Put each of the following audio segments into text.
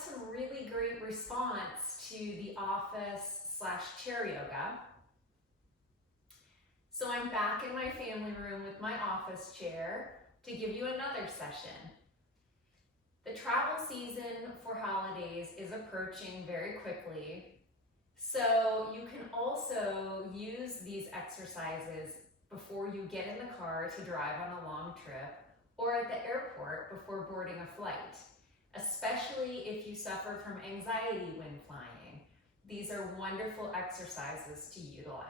some really great response to the office/chair yoga. So I'm back in my family room with my office chair to give you another session. The travel season for holidays is approaching very quickly, so you can also use these exercises before you get in the car to drive on a long trip or at the airport before boarding a flight, especially if you suffer from anxiety when flying. These are wonderful exercises to utilize.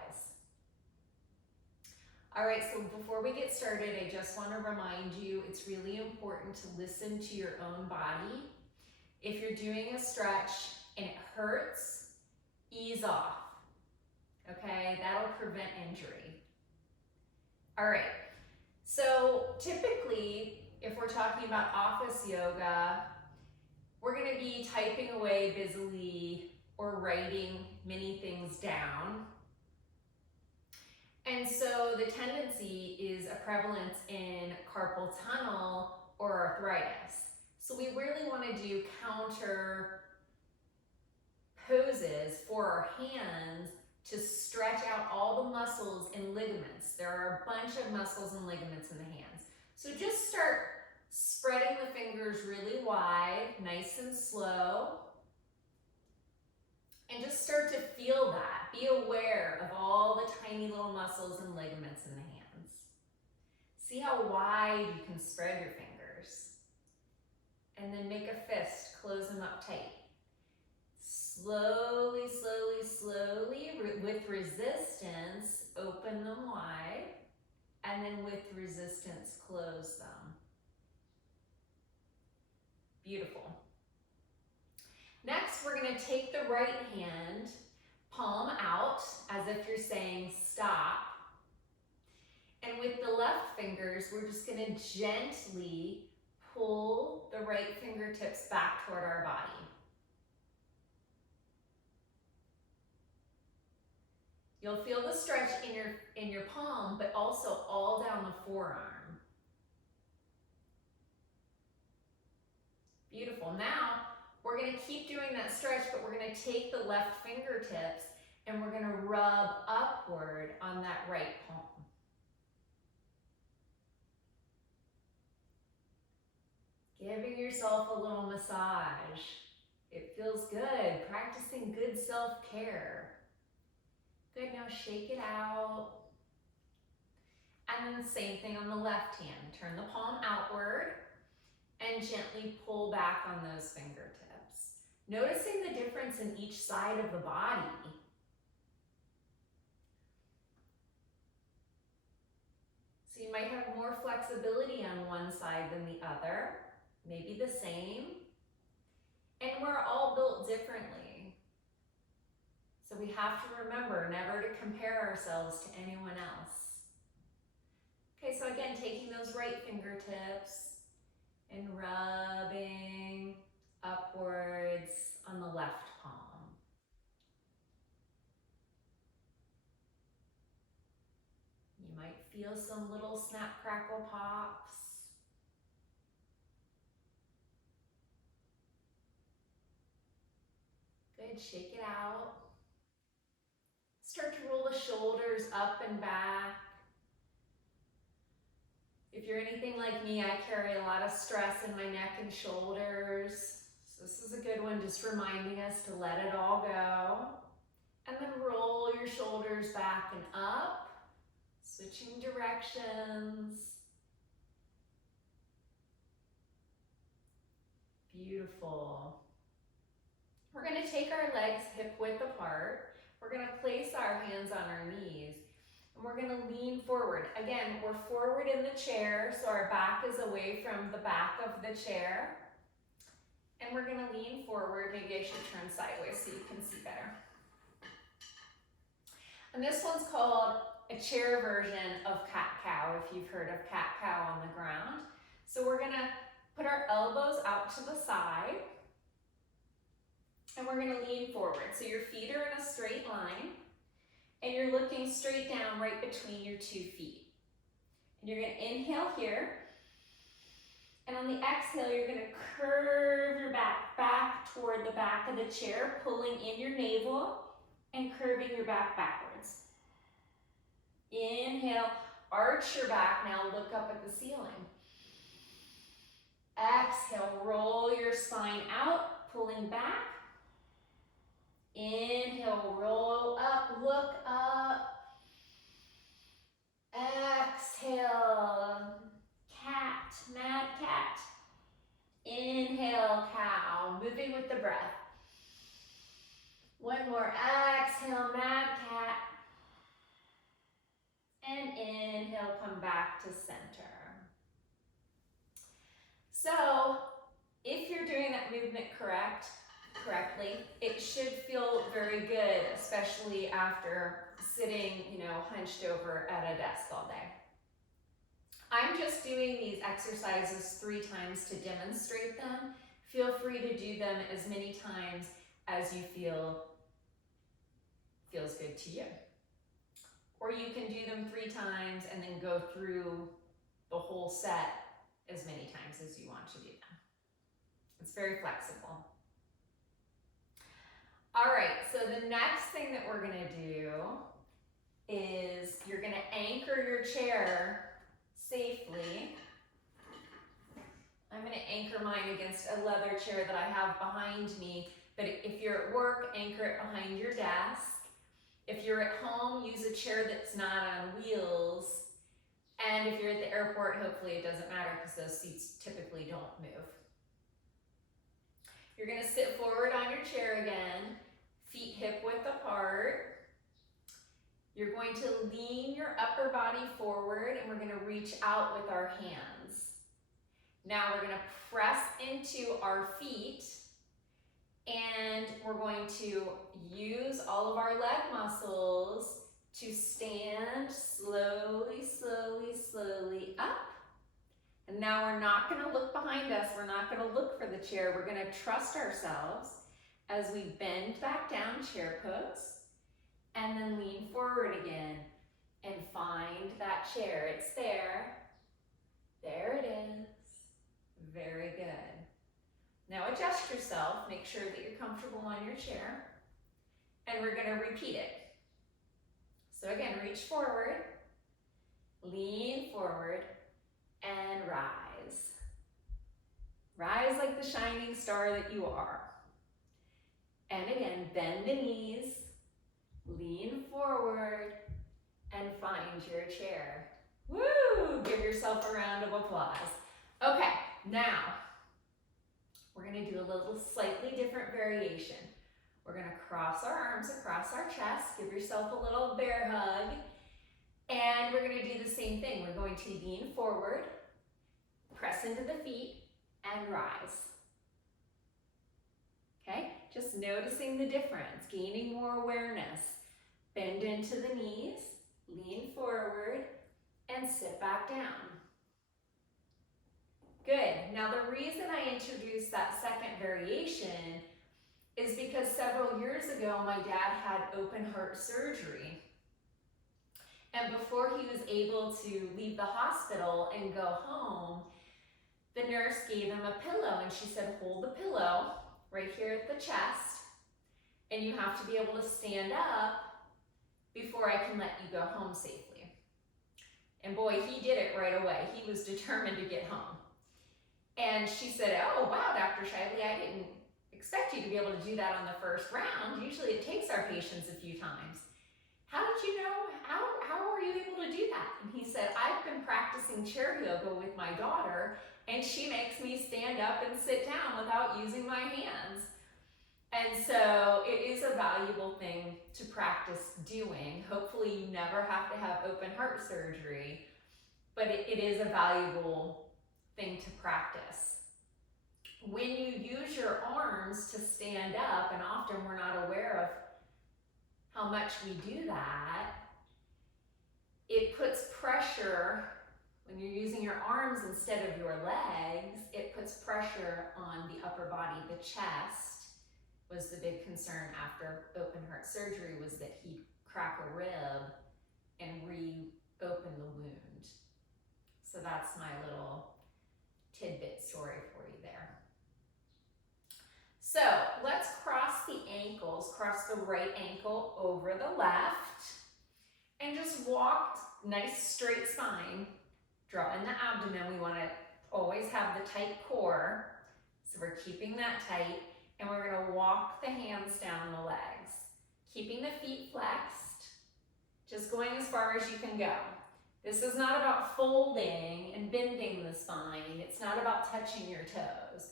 All right, so before we get started, I just want to remind you it's really important to listen to your own body. If you're doing a stretch and it hurts, ease off, okay? That'll prevent injury. All right, so typically, if we're talking about office yoga, we're gonna be typing away busily or writing many things down. And so the tendency is a prevalence in carpal tunnel or arthritis. So we really want to do counter poses for our hands to stretch out all the muscles and ligaments. There are a bunch of muscles and ligaments in the hands. So just start spreading the fingers really wide, nice and slow. And just start to feel that. Be aware of all the tiny little muscles and ligaments in the hands. See how wide you can spread your fingers. And then make a fist, close them up tight. Slowly, slowly, slowly, with resistance, open them wide. And then with resistance, close them. Beautiful. Next, we're going to take the right hand, palm out, as if you're saying stop. And with the left fingers, we're just going to gently pull the right fingertips back toward our body. You'll feel the stretch in your palm, but also all down the forearm. Beautiful. Now, we're going to keep doing that stretch, but we're going to take the left fingertips and we're going to rub upward on that right palm. Giving yourself a little massage. It feels good. Practicing good self-care. Good, now shake it out. And then the same thing on the left hand. Turn the palm outward and gently pull back on those fingertips. Noticing the difference in each side of the body. So you might have more flexibility on one side than the other, maybe the same. And we're all built differently. So we have to remember never to compare ourselves to anyone else. Okay, so again, taking those right fingertips and rubbing upwards on the left palm. You might feel some little snap, crackle, pops. Good, shake it out. Start to roll the shoulders up and back. If you're anything like me, I carry a lot of stress in my neck and shoulders. So this is a good one, just reminding us to let it all go. And then roll your shoulders back and up, switching directions. Beautiful. We're going to take our legs hip width apart. We're going to place our hands on our knees. And we're going to lean forward. Again, we're forward in the chair, so our back is away from the back of the chair. And we're going to lean forward. Maybe I should turn sideways so you can see better. And this one's called a chair version of cat-cow, if you've heard of cat-cow on the ground. So we're going to put our elbows out to the side. And we're going to lean forward. So your feet are in a straight line. And you're looking straight down right between your 2 feet. And you're going to inhale here. And on the exhale, you're gonna curve your back toward the back of the chair, pulling in your navel and curving your back backwards. Inhale, arch your back, now look up at the ceiling. Exhale, roll your spine out, pulling back. Inhale, roll up, look up. Exhale, cat, mad cat. Inhale, cow, moving with the breath. One more, exhale, mad cat. And inhale, come back to center. So, if you're doing that movement correctly, it should feel very good, especially after sitting, hunched over at a desk all day. I'm just doing these exercises 3 times to demonstrate them. Feel free to do them as many times as you feel feels good to you. Or you can do them 3 times and then go through the whole set as many times as you want to do them. It's very flexible. All right, so the next thing that we're gonna do is you're gonna anchor your chair safely. I'm gonna anchor mine against a leather chair that I have behind me, but if you're at work, anchor it behind your desk. If you're at home, use a chair that's not on wheels. And if you're at the airport, hopefully it doesn't matter because those seats typically don't move. You're gonna sit forward on your chair again, feet hip width apart. You're going to lean your upper body forward and we're gonna reach out with our hands. Now we're gonna press into our feet and we're going to use all of our leg muscles to stand slowly, slowly, slowly up. And now we're not gonna look behind us. We're not gonna look for the chair. We're gonna trust ourselves as we bend back down, chair pose, and then lean forward again and find that chair. It's there. There it is. Very good. Now adjust yourself. Make sure that you're comfortable on your chair. And we're gonna repeat it. So again, reach forward, lean forward, and rise. Rise like the shining star that you are. And again, bend the knees, lean forward, and find your chair. Woo! Give yourself a round of applause. Okay, now, we're gonna do a little slightly different variation. We're gonna cross our arms across our chest, give yourself a little bear hug, and we're gonna do the same thing. We're going to lean forward, press into the feet, and rise. Okay, just noticing the difference, gaining more awareness. Bend into the knees, lean forward, and sit back down. Good, now the reason I introduced that second variation is because several years ago, my dad had open heart surgery. And before he was able to leave the hospital and go home, the nurse gave him a pillow and she said, hold the pillow right here at the chest, and you have to be able to stand up before I can let you go home safely. And boy, he did it right away. He was determined to get home. And she said, oh wow, Dr. Shiley, I didn't expect you to be able to do that on the first round. Usually it takes our patients a few times. How did you know, how were you able to do that? And he said, I've been practicing chair yoga with my daughter and she makes me stand up and sit down without using my hands. And so it is a valuable thing to practice doing. Hopefully you never have to have open heart surgery, but it is a valuable thing to practice. When you use your arms to stand up, and often we're not aware of how much we do that, it puts pressure, when you're using your arms instead of your legs, it puts pressure on the upper body. The chest was the big concern after open heart surgery, was that he'd crack a rib and reopen the wound. So that's my little tidbit story for you there. So let's cross the ankles, cross the right ankle over the left, and just walk, nice straight spine. Draw in the abdomen. We want to always have the tight core. So we're keeping that tight, and we're going to walk the hands down the legs, keeping the feet flexed, just going as far as you can go. This is not about folding and bending the spine. It's not about touching your toes.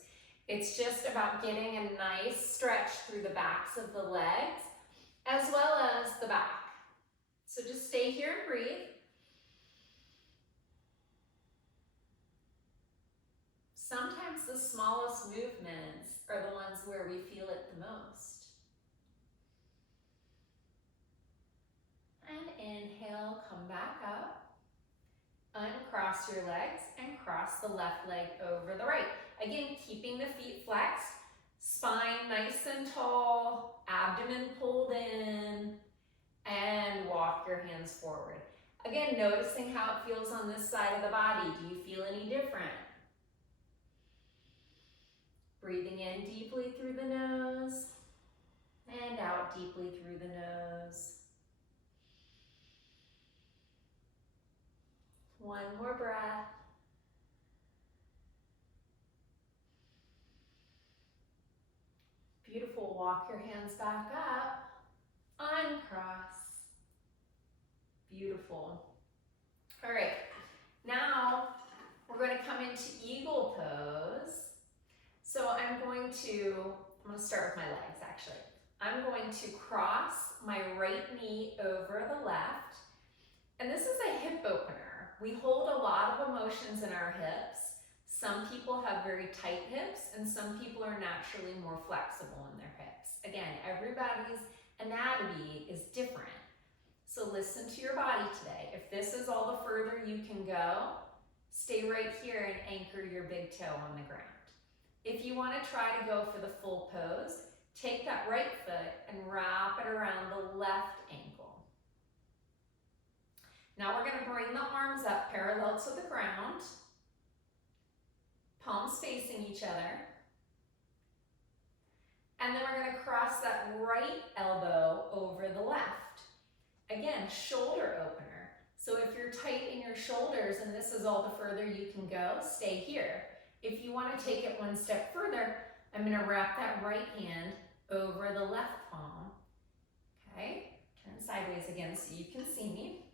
It's just about getting a nice stretch through the backs of the legs as well as the back. So just stay here and breathe. Sometimes the smallest movements are the ones where we feel it the most. And inhale, come back up. Uncross your legs and cross the left leg over the right. Again, keeping the feet flexed, spine nice and tall, abdomen pulled in, and walk your hands forward. Again, noticing how it feels on this side of the body. Do you feel any different? Breathing in deeply through the nose and out deeply through the nose. One more breath. Beautiful. Walk your hands back up. Uncross. Beautiful. All right. Now we're going to come into eagle pose. So I'm going to start with my legs actually. I'm going to cross my right knee over the left. And this is a hip opener. We hold a lot of emotions in our hips. Some people have very tight hips and some people are naturally more flexible in their hips. Again, everybody's anatomy is different. So listen to your body today. If this is all the further you can go, stay right here and anchor your big toe on the ground. If you want to try to go for the full pose, take that right foot and wrap it around the left ankle. Now we're going to bring the arms up parallel to the ground, palms facing each other. And then we're going to cross that right elbow over the left. Again, shoulder opener. So if you're tight in your shoulders and this is all the further you can go, stay here. If you want to take it one step further, I'm going to wrap that right hand over the left palm. Okay, turn sideways again so you can see me.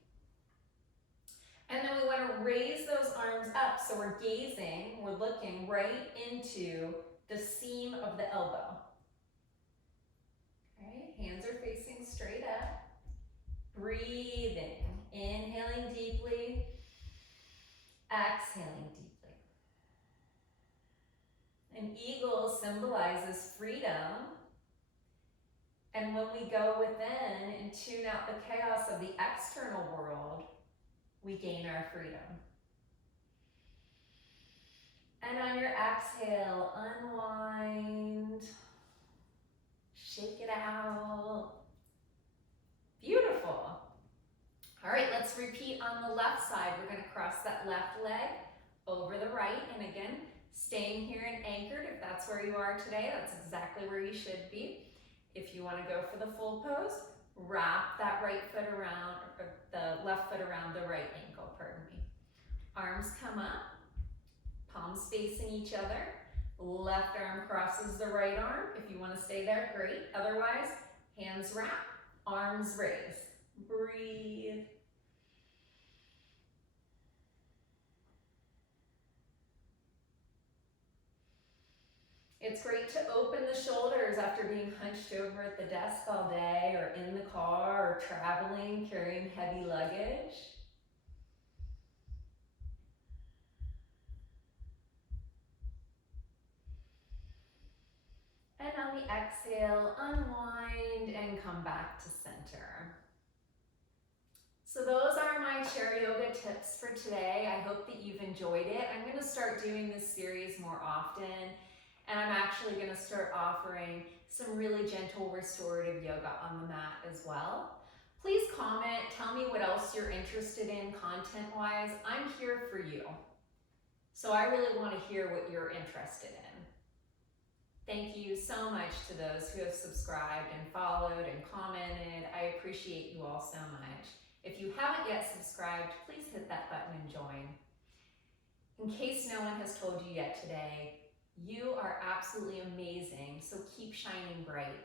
And then we want to raise those arms up so we're gazing, we're looking right into the seam of the elbow. Okay, hands are facing straight up. Breathing, inhaling deeply, exhaling deeply. An eagle symbolizes freedom. And when we go within and tune out the chaos of the external world, we gain our freedom. And on your exhale, unwind, shake it out. Beautiful. All right, let's repeat on the left side. We're going to cross that left leg over the right. And again, staying here and anchored. If that's where you are today, that's exactly where you should be. If you want to go for the full pose, wrap that right foot around, or the left foot around the right ankle, pardon me. Arms come up, palms facing each other. Left arm crosses the right arm. If you want to stay there, great. Otherwise, hands wrap, arms raise. Breathe. It's great to open the shoulders after being hunched over at the desk all day or in the car or traveling, carrying heavy luggage. And on the exhale, unwind and come back to center. So those are my chair yoga tips for today. I hope that you've enjoyed it. I'm going to start doing this series more often. And I'm actually going to start offering some really gentle restorative yoga on the mat as well. Please comment, tell me what else you're interested in content-wise. I'm here for you. So I really want to hear what you're interested in. Thank you so much to those who have subscribed and followed and commented. I appreciate you all so much. If you haven't yet subscribed, please hit that button and join. In case no one has told you yet today, you are absolutely amazing, so keep shining bright.